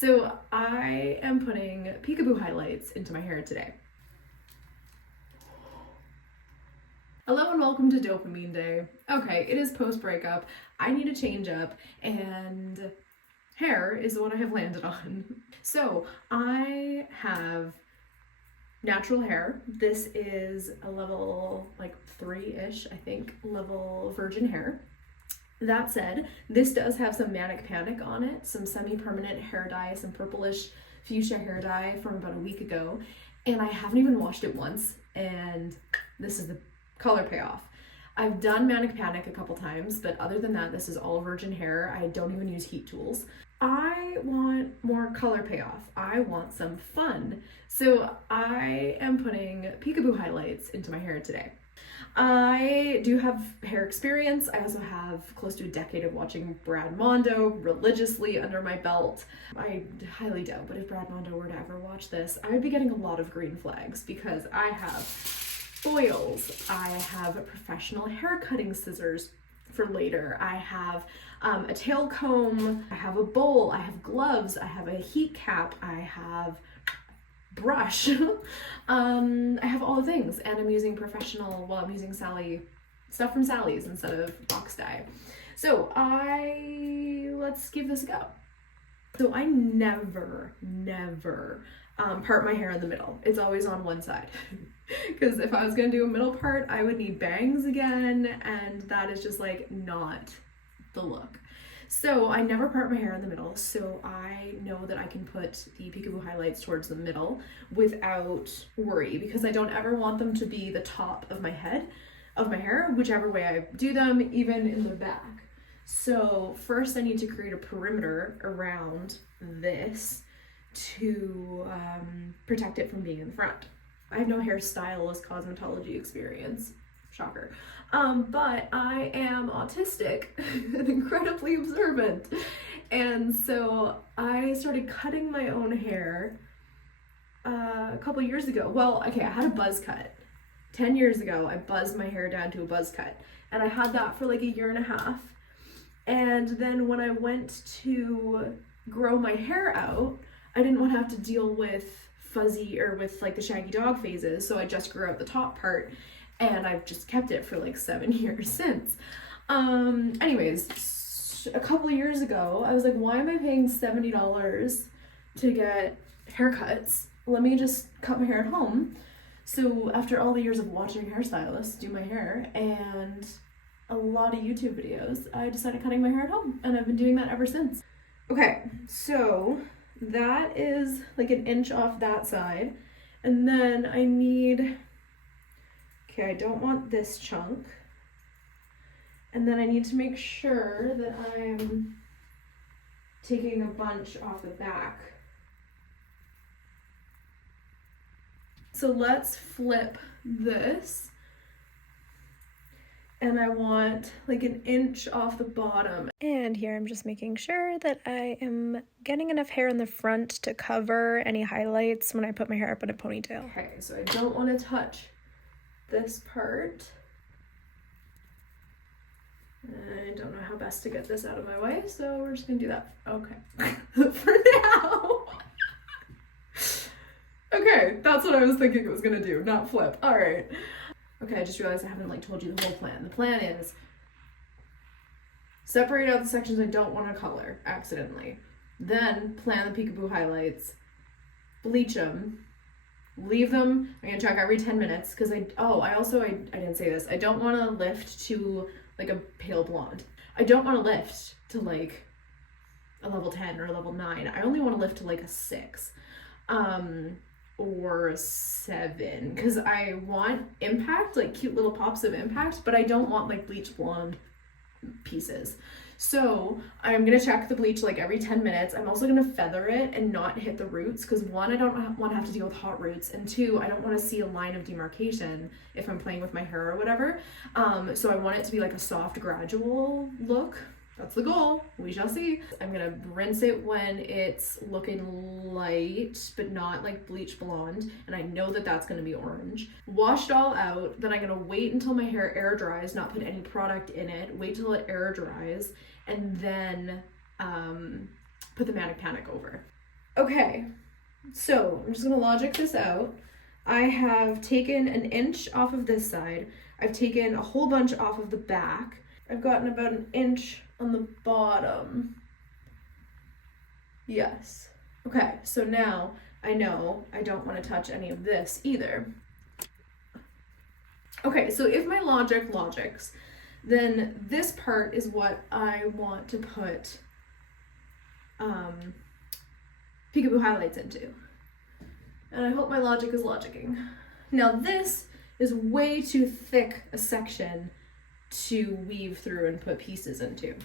So I am putting Peekaboo highlights into my hair today. Hello and welcome to Dopamine Day. Okay, it is post-breakup. I need a change up and hair is what I have landed on. So I have natural hair. This is a level like 3-ish, I think, level virgin hair. That said, this does have some Manic Panic on it, some semi-permanent hair dye, some purplish fuchsia hair dye from about a week ago, and I haven't even washed it once, and this is the color payoff. I've done Manic Panic a couple times, but other than that, this is all virgin hair. I don't even use heat tools. I want more color payoff. I want some fun. So I am putting Peekaboo highlights into my hair today. I do have hair experience. I also have close to a decade of watching Brad Mondo religiously under my belt. I highly doubt, but if Brad Mondo were to ever watch this, I would be getting a lot of green flags because I have foils, I have professional hair cutting scissors for later, I have a tail comb, I have a bowl, I have gloves, I have a heat cap, I have brush. I have all the things, and I'm using professional, well, I'm using stuff from Sally's instead of box dye. So let's give this a go. So I never part my hair in the middle. It's always on one side. Because if I was gonna do a middle part, I would need bangs again, and that is just like not the look. So I never part my hair in the middle, so I know that I can put the Peekaboo highlights towards the middle without worry, because I don't ever want them to be the top of my head, of my hair, whichever way I do them, even in the back. So first I need to create a perimeter around this to protect it from being in the front. I have no hairstylist cosmetology experience. Shocker. But I am autistic and incredibly observant. And so I started cutting my own hair a couple years ago. Well, okay, I had a buzz cut. 10 years ago, I buzzed my hair down to a buzz cut. And I had that for like a year and a half. And then when I went to grow my hair out, I didn't want to have to deal with fuzzy or with like the shaggy dog phases. So I just grew out the top part. And I've just kept it for like 7 years since. Anyways, a couple years ago, I was like, why am I paying $70 to get haircuts? Let me just cut my hair at home. So after all the years of watching hairstylists do my hair and a lot of YouTube videos, I decided cutting my hair at home, and I've been doing that ever since. Okay, so that is like an inch off that side. And then I need, okay, I don't want this chunk. And then I need to make sure that I'm taking a bunch off the back. So let's flip this. And I want like an inch off the bottom. And here I'm just making sure that I am getting enough hair in the front to cover any highlights when I put my hair up in a ponytail. Okay, so I don't want to touch this part. I don't know how best to get this out of my way, so we're just gonna do that. Okay, for now. Okay, that's what I was thinking it was gonna do, not flip. All right. Okay, I just realized I haven't like told you the whole plan. The plan is separate out the sections I don't want to color accidentally. Then plan the Peekaboo highlights, bleach them, leave them. I'm gonna check every 10 minutes because I didn't say this. I don't want to lift to like a pale blonde. I don't want to lift to like a level 10 or a level 9. I only want to lift to like a 6. Or 7, because I want impact, like cute little pops of impact, but I don't want like bleach blonde pieces. So I'm gonna check the bleach like every 10 minutes. I'm also gonna feather it and not hit the roots, because 1, I don't want to have to deal with hot roots, and 2, I don't want to see a line of demarcation if I'm playing with my hair or whatever. So I want it to be like a soft, gradual look. That's the goal. We shall see. I'm gonna rinse it when it's looking light, but not like bleach blonde. And I know that that's gonna be orange. Wash it all out. Then I'm gonna wait until my hair air dries, not put any product in it. Wait till it air dries, and then put the Manic Panic over. Okay, so I'm just gonna logic this out. I have taken an inch off of this side. I've taken a whole bunch off of the back. I've gotten about an inch on the bottom. Yes. Okay, so now I know I don't want to touch any of this either. Okay, so if my logics, then this part is what I want to put Peekaboo highlights into. And I hope my logic is logicking. Now this is way too thick a section to weave through and put pieces into.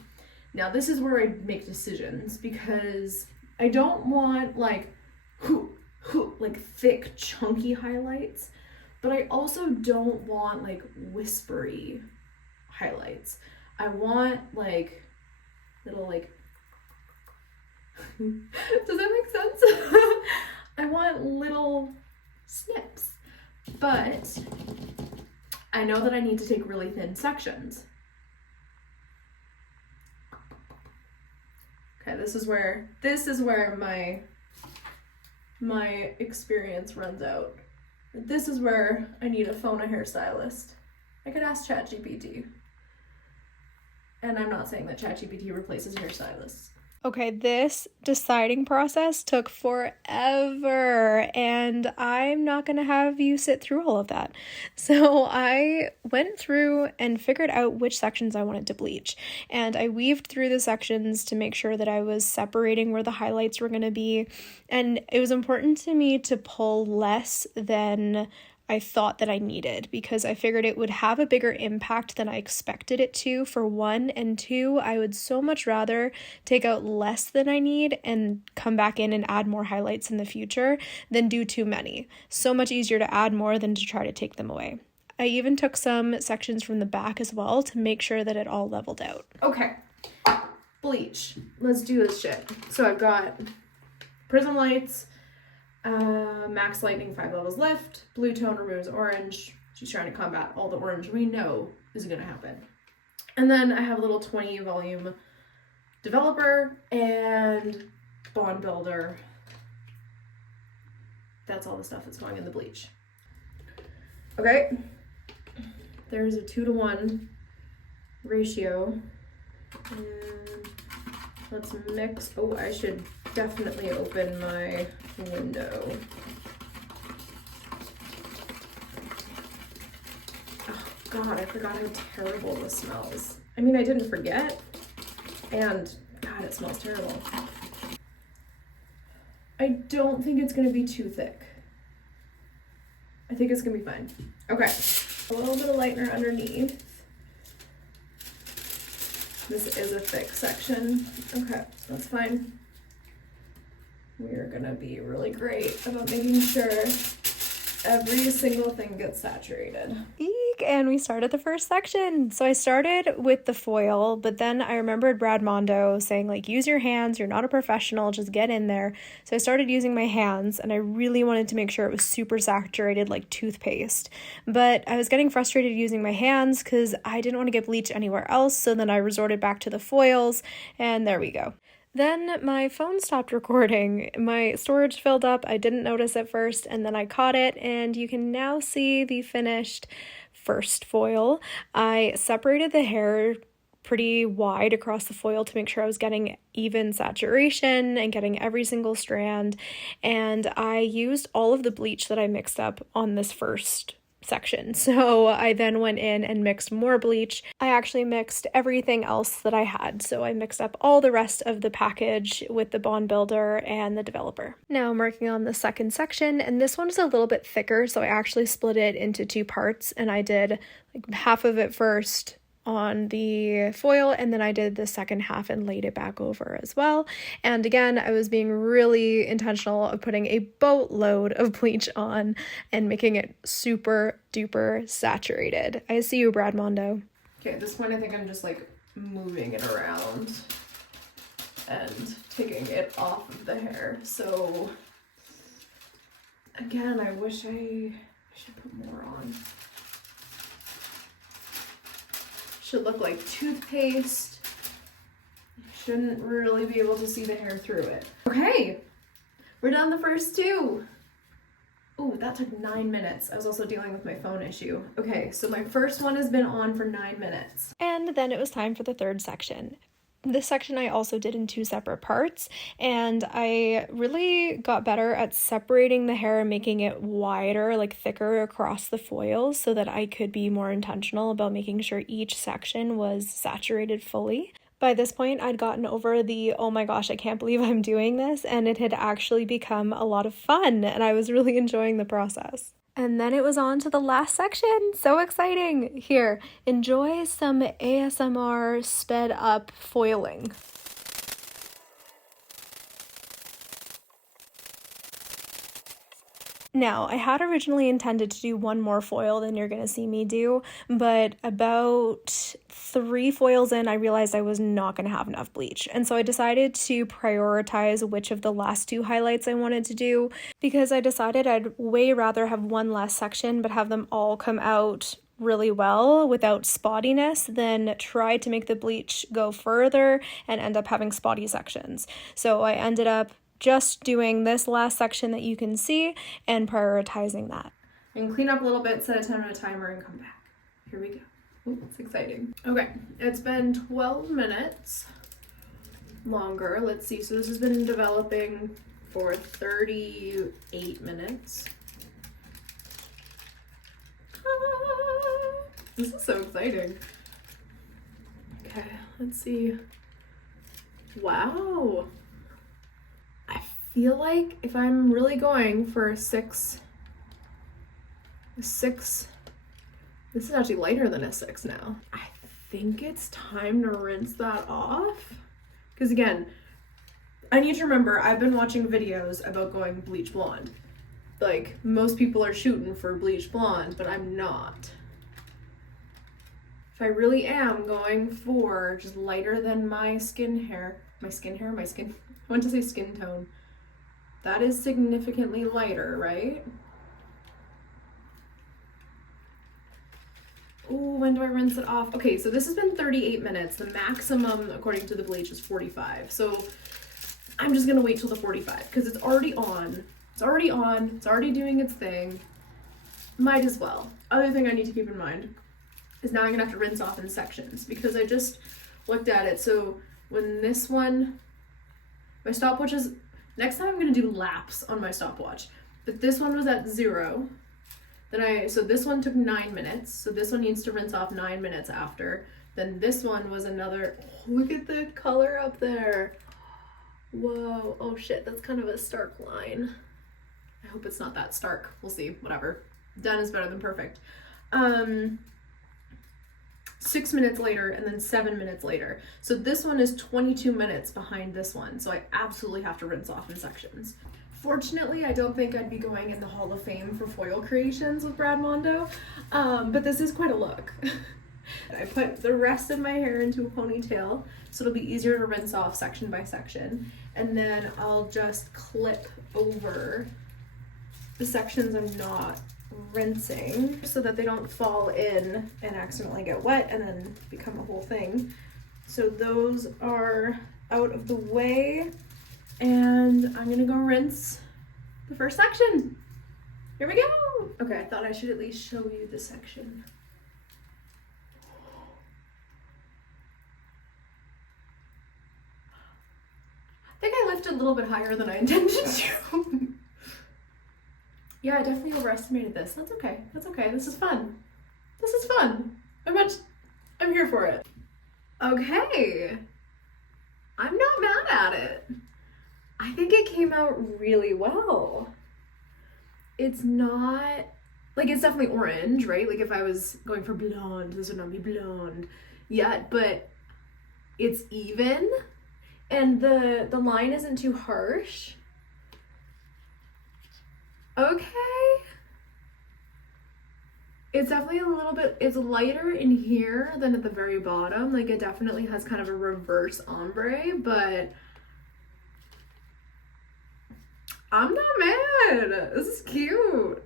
Now this is where I make decisions, because I don't want like thick chunky highlights, but I also don't want like whispery highlights. I want like little like does that make sense? I want little snips, but I know that I need to take really thin sections. Okay, this is where my experience runs out. This is where I need to phone a hairstylist. I could ask ChatGPT. And I'm not saying that ChatGPT replaces hairstylists. Okay, this deciding process took forever, and I'm not going to have you sit through all of that. So I went through and figured out which sections I wanted to bleach, and I weaved through the sections to make sure that I was separating where the highlights were going to be, and it was important to me to pull less than I thought that I needed, because I figured it would have a bigger impact than I expected it to, for one, and two, I would so much rather take out less than I need and come back in and add more highlights in the future than do too many. So much easier to add more than to try to take them away. I even took some sections from the back as well to make sure that it all leveled out. Okay, bleach. Let's do this shit. So I've got Prism lights, max lightning 5 levels lift, blue tone removes orange. She's trying to combat all the orange we know is going to happen. And then I have a little 20 volume developer and bond builder. That's all the stuff that's going in the bleach. Okay, there's a 2-to-1 ratio, and let's mix. Oh, I should definitely open my window. Oh God, I forgot how terrible this smells. I mean, I didn't forget, and God, it smells terrible. I don't think it's gonna be too thick. I think it's gonna be fine. Okay, a little bit of lightener underneath. This is a thick section. Okay, that's fine. We're gonna be really great about making sure every single thing gets saturated. Eek, and we started the first section. So I started with the foil, but then I remembered Brad Mondo saying, like, use your hands, you're not a professional, just get in there. So I started using my hands, and I really wanted to make sure it was super saturated like toothpaste. But I was getting frustrated using my hands because I didn't want to get bleach anywhere else, so then I resorted back to the foils, and there we go. Then my phone stopped recording. My storage filled up. I didn't notice at first, and then I caught it, and you can now see the finished first foil. I separated the hair pretty wide across the foil to make sure I was getting even saturation and getting every single strand, and I used all of the bleach that I mixed up on this first section. So I then went in and mixed more bleach. I actually mixed everything else that I had. So I mixed up all the rest of the package with the bond builder and the developer. Now I'm working on the second section, and this one is a little bit thicker, so I actually split it into 2 parts, and I did like half of it first on the foil, and then I did the second half and laid it back over as well. And again, I was being really intentional of putting a boatload of bleach on and making it super duper saturated. I see you, Brad Mondo. Okay, at this point I think I'm just like moving it around and taking it off of the hair. So again, I wish I should put more on. Should look like toothpaste. You shouldn't really be able to see the hair through it. Okay, We're done the first two. Ooh, that took 9 minutes. I was also dealing with my phone issue. Okay, so my first one has been on for 9 minutes. And then it was time for the third section. This section I also did in 2 separate parts, and I really got better at separating the hair and making it wider, like thicker across the foils, so that I could be more intentional about making sure each section was saturated fully. By this point, I'd gotten over the, oh my gosh, I can't believe I'm doing this, and it had actually become a lot of fun, and I was really enjoying the process. And then it was on to the last section. So exciting! Here, enjoy some ASMR sped up foiling. Now, I had originally intended to do 1 more foil than you're going to see me do, but about 3 foils in, I realized I was not going to have enough bleach. And so I decided to prioritize which of the last 2 highlights I wanted to do, because I decided I'd way rather have 1 last section but have them all come out really well without spottiness than try to make the bleach go further and end up having spotty sections. So I ended up just doing this last section that you can see and prioritizing that. And clean up a little bit, set a time on a timer, and come back. Here we go. Ooh, it's exciting. Okay, it's been 12 minutes longer. Let's see. So this has been developing for 38 minutes. This is so exciting. Okay, let's see. Wow. I feel like if I'm really going for a 6, this is actually lighter than a 6 now. I think it's time to rinse that off. Because again, I need to remember, I've been watching videos about going bleach blonde. Like, most people are shooting for bleach blonde, but I'm not. If I really am going for just lighter than my skin, I want to say skin tone. That is significantly lighter, right? Ooh, when do I rinse it off? Okay, so this has been 38 minutes. The maximum, according to the bleach, is 45. So I'm just gonna wait till the 45 because it's already on. It's already doing its thing. Might as well. Other thing I need to keep in mind is now I'm gonna have to rinse off in sections because I just looked at it. So when this one, my stopwatch is, next time I'm gonna do laps on my stopwatch, but this one was at 0. So this one took 9 minutes. So this one needs to rinse off 9 minutes after. Then this one was another, oh, look at the color up there. Whoa, oh shit, that's kind of a stark line. I hope it's not that stark. We'll see, whatever. Done is better than perfect. 6 minutes later and then 7 minutes later. So this one is 22 minutes behind this one. So I absolutely have to rinse off in sections. Fortunately, I don't think I'd be going in the Hall of Fame for foil creations with Brad Mondo, but this is quite a look. I put the rest of my hair into a ponytail, so it'll be easier to rinse off section by section, and then I'll just clip over the sections I'm not rinsing so that they don't fall in and accidentally get wet and then become a whole thing. So those are out of the way. And I'm gonna go rinse the first section. Here we go. Okay, I thought I should at least show you the section. I think I lifted a little bit higher than I intended to. Yeah, I definitely overestimated this. That's okay. That's okay. This is fun. This is fun. I'm here for it. Okay. I'm not mad at it. I think it came out really well. It's not, like, it's definitely orange, right? Like, if I was going for blonde, this would not be blonde yet, but it's even, and the line isn't too harsh. Okay. It's definitely a little bit, it's lighter in here than at the very bottom. Like, it definitely has kind of a reverse ombre, but I'm not mad. This is cute.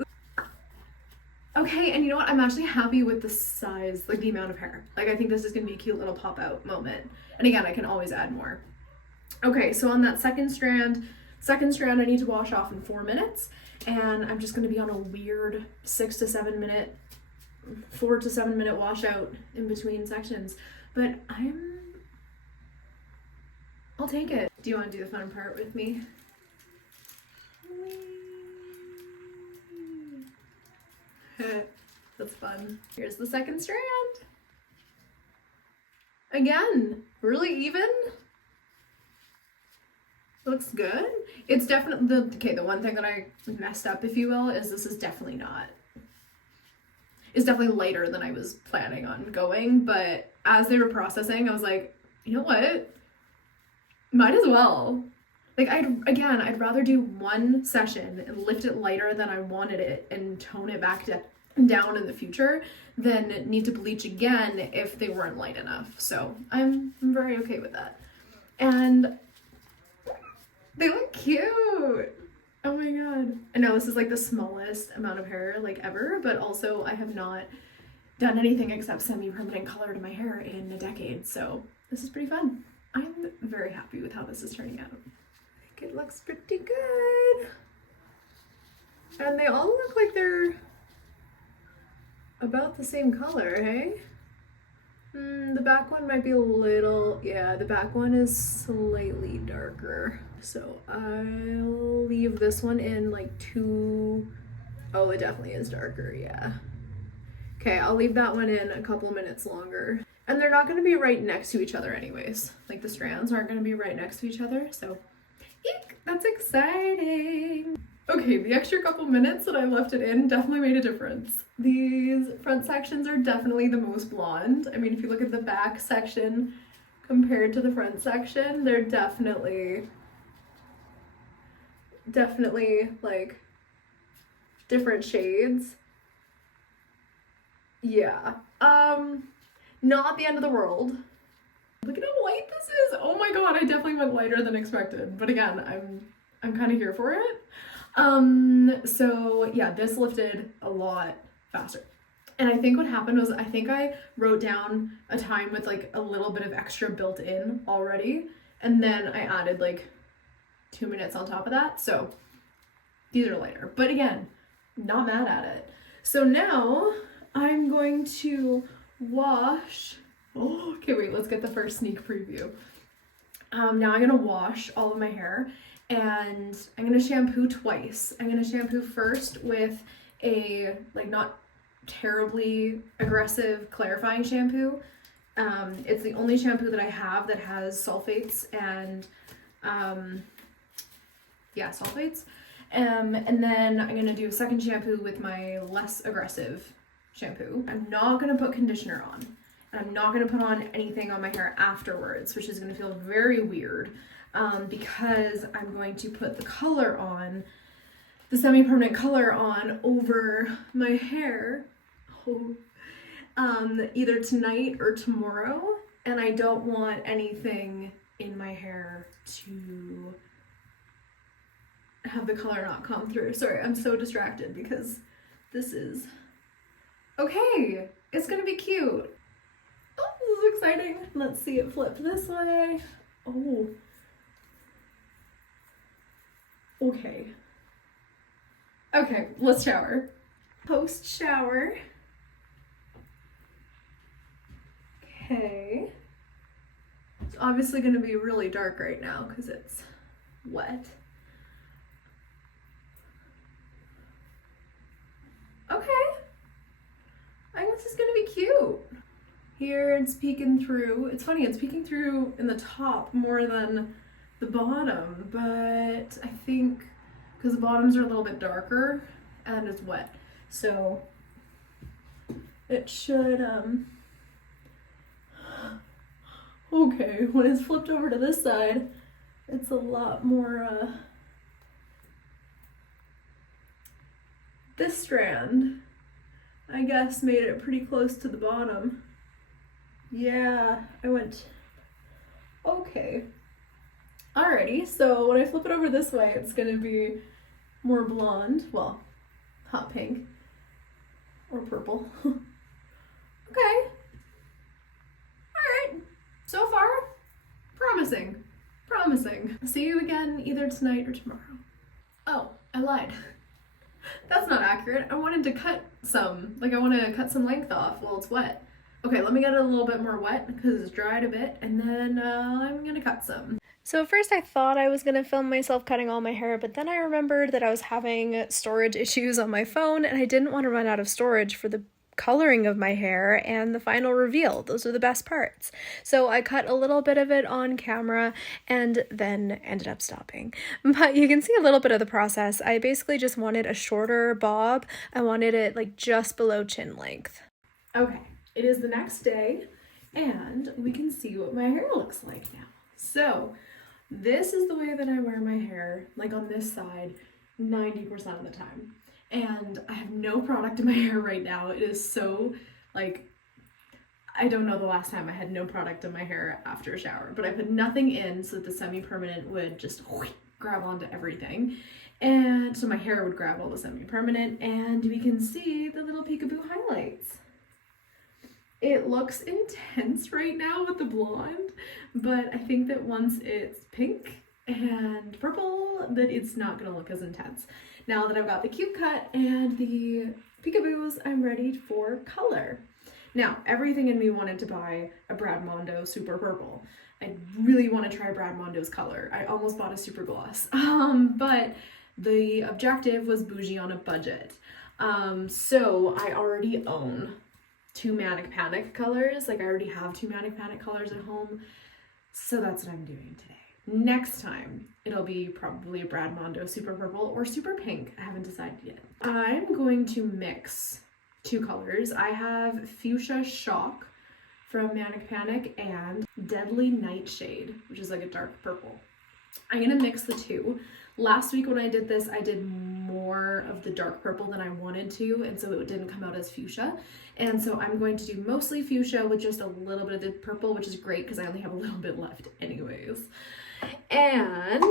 Okay, and you know what? I'm actually happy with the size, like the amount of hair. Like, I think this is gonna be a cute little pop out moment. And again, I can always add more. Okay, so on that second strand, Second strand I need to wash off in 4 minutes, and I'm just gonna be on a weird 4 to 7 minute washout in between sections. But I'll take it. Do you want to do the fun part with me? That's fun. Here's the second strand. Again, really even. Looks good. It's definitely the one thing that I messed up, if you will, is this is definitely not. It's definitely lighter than I was planning on going, but as they were processing, I was like, you know what? Might as well. Like, I'd rather do one session and lift it lighter than I wanted it and tone it back down in the future than need to bleach again if they weren't light enough. So I'm very okay with that. And they look cute. Oh my god. I know this is like the smallest amount of hair like ever, but also I have not done anything except semi-permanent color to my hair in a decade, so this is pretty fun. I'm very happy with how this is turning out. I think it looks pretty good. And they all look like they're about the same color, hey? The back one might be a little, yeah, the back one is slightly darker. So I'll leave this one in like 2, oh, it definitely is darker, yeah. Okay, I'll leave that one in a couple minutes longer. And they're not gonna be right next to each other anyways. Like the strands aren't gonna be right next to each other, so eek, that's exciting. Okay, the extra couple minutes that I left it in definitely made a difference. These front sections are definitely the most blonde. I mean, if you look at the back section compared to the front section, they're definitely like different shades. Yeah. Not the end of the world. Look at how light this is. Oh my god, I definitely went lighter than expected. But again, I'm kind of here for it. So yeah, this lifted a lot faster. And I think what happened was I think I wrote down a time with like a little bit of extra built in already. And then I added like 2 minutes on top of that. So these are lighter, but again, not mad at it. So now I'm going to wash. Oh, okay, wait, let's get the first sneak preview. Now I'm gonna wash all of my hair and I'm gonna shampoo twice. I'm gonna shampoo first with a like not terribly aggressive clarifying shampoo. It's the only shampoo that I have that has sulfates and yeah, sulfates. And then I'm gonna do a second shampoo with my less aggressive shampoo. I'm not gonna put conditioner on. And I'm not gonna put on anything on my hair afterwards, which is gonna feel very weird because I'm going to put the color on, the semi-permanent color on over my hair either tonight or tomorrow. And I don't want anything in my hair to have the color not come through. Sorry, I'm so distracted because this is, okay, it's gonna be cute. Oh, this is exciting. Let's see it flip this way. Oh. Okay. Okay, let's shower. Post shower. Okay. It's obviously gonna be really dark right now because it's wet. Okay. I think this is gonna be cute. Here it's peeking through. It's funny, it's peeking through in the top more than the bottom, but I think because the bottoms are a little bit darker and it's wet, so it should, okay, when it's flipped over to this side, it's a lot more, this strand, I guess, made it pretty close to the bottom. Yeah, I went, okay. Alrighty, so when I flip it over this way, it's gonna be more blonde, well, hot pink, or purple. Okay. Alright, so far, promising. Promising. See you again either tonight or tomorrow. Oh, I lied. That's not accurate. I wanted to cut some. Like, I want to cut some length off while it's wet. Okay, let me get it a little bit more wet because it's dried a bit, and then I'm gonna cut some. So at first I thought I was going to film myself cutting all my hair, but then I remembered that I was having storage issues on my phone, and I didn't want to run out of storage for the coloring of my hair and the final reveal. Those are the best parts. So I cut a little bit of it on camera and then ended up stopping. But you can see a little bit of the process. I basically just wanted a shorter bob. I wanted it like just below chin length. Okay, it is the next day and we can see what my hair looks like now. So this is the way that I wear my hair, like on this side, 90% of the time. And I have no product in my hair right now. It is so, like, I don't know the last time I had no product in my hair after a shower, but I put nothing in so that the semi-permanent would just grab onto everything. And so my hair would grab all the semi-permanent, and we can see the little Peekaboo highlights. It looks intense right now with the blonde, but I think that once it's pink and purple, that it's not gonna look as intense. Now that I've got the cute cut and the Peekaboos, I'm ready for color. Now, everything in me wanted to buy a Brad Mondo Super Purple. I really want to try Brad Mondo's color. I almost bought a Super Gloss, but the objective was bougie on a budget. So I already own 2 Manic Panic colors. Like, I already have 2 Manic Panic colors at home. So that's what I'm doing today. Next time, it'll be probably a Brad Mondo Super Purple or Super Pink. I haven't decided yet. I'm going to mix 2 colors. I have Fuchsia Shock from Manic Panic and Deadly Nightshade, which is like a dark purple. I'm gonna mix the 2. Last week when I did this, I did more of the dark purple than I wanted to, and so it didn't come out as fuchsia. And so I'm going to do mostly fuchsia with just a little bit of the purple, which is great because I only have a little bit left anyways. And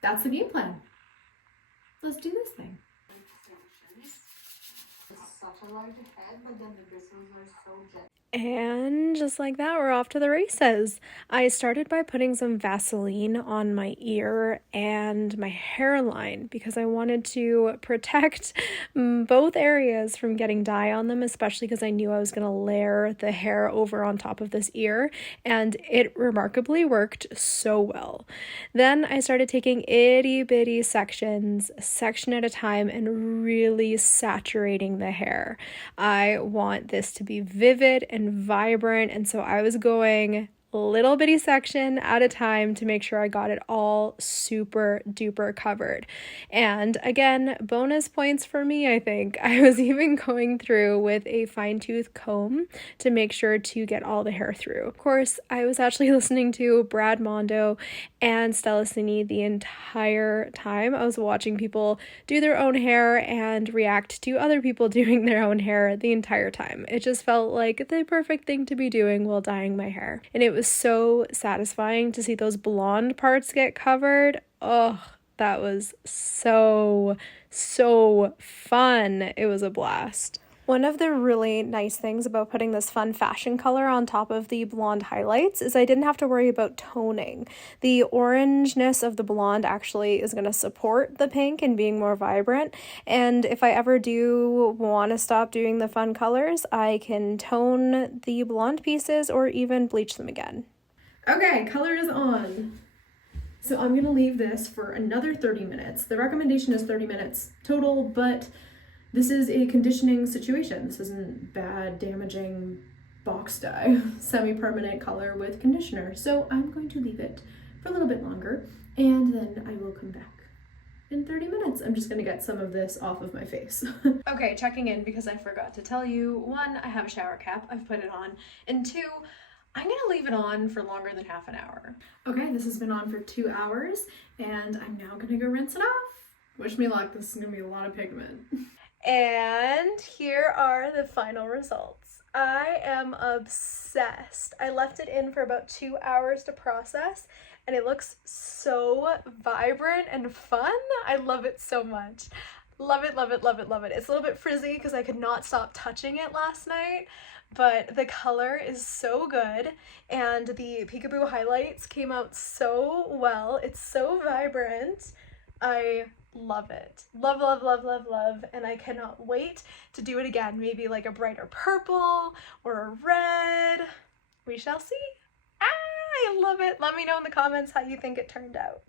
that's the game plan. Let's do this thing. Such a large head, but then the bristles are so gentle. And just like that, we're off to the races. I started by putting some Vaseline on my ear and my hairline because I wanted to protect both areas from getting dye on them, especially because I knew I was going to layer the hair over on top of this ear, and it remarkably worked so well. Then I started taking itty bitty sections, a section at a time, and really saturating the hair. I want this to be vivid and vibrant, and so I was going little bitty section at a time to make sure I got it all super duper covered. And again, bonus points for me, I think. I was even going through with a fine-tooth comb to make sure to get all the hair through. Of course, I was actually listening to Brad Mondo and Stella Cini the entire time. I was watching people do their own hair and react to other people doing their own hair the entire time. It just felt like the perfect thing to be doing while dyeing my hair. And it was so satisfying to see those blonde parts get covered. Oh, that was so fun. It was a blast. One of the really nice things about putting this fun fashion color on top of the blonde highlights is I didn't have to worry about toning. The orangeness of the blonde actually is going to support the pink and being more vibrant. And if I ever do want to stop doing the fun colors, I can tone the blonde pieces or even bleach them again. Okay, color is on. So I'm going to leave this for another 30 minutes. The recommendation is 30 minutes total, but this is a conditioning situation. This isn't bad, damaging box dye, semi-permanent color with conditioner. So I'm going to leave it for a little bit longer, and then I will come back in 30 minutes. I'm just gonna get some of this off of my face. Okay, checking in because I forgot to tell you. 1, I have a shower cap, I've put it on, and 2, I'm gonna leave it on for longer than half an hour. Okay, this has been on for 2 hours, and I'm now gonna go rinse it off. Wish me luck, this is gonna be a lot of pigment. And here are the final results. I am obsessed. I left it in for about 2 hours to process, and it looks so vibrant and fun. I love it so much. Love it, love it, love it, love it. It's a little bit frizzy because I could not stop touching it last night, but the color is so good, and the Peekaboo highlights came out so well. It's so vibrant. I love it. Love, love, love, love, love, and I cannot wait to do it again. Maybe like a brighter purple or a red. We shall see. I love it. Let me know in the comments how you think it turned out.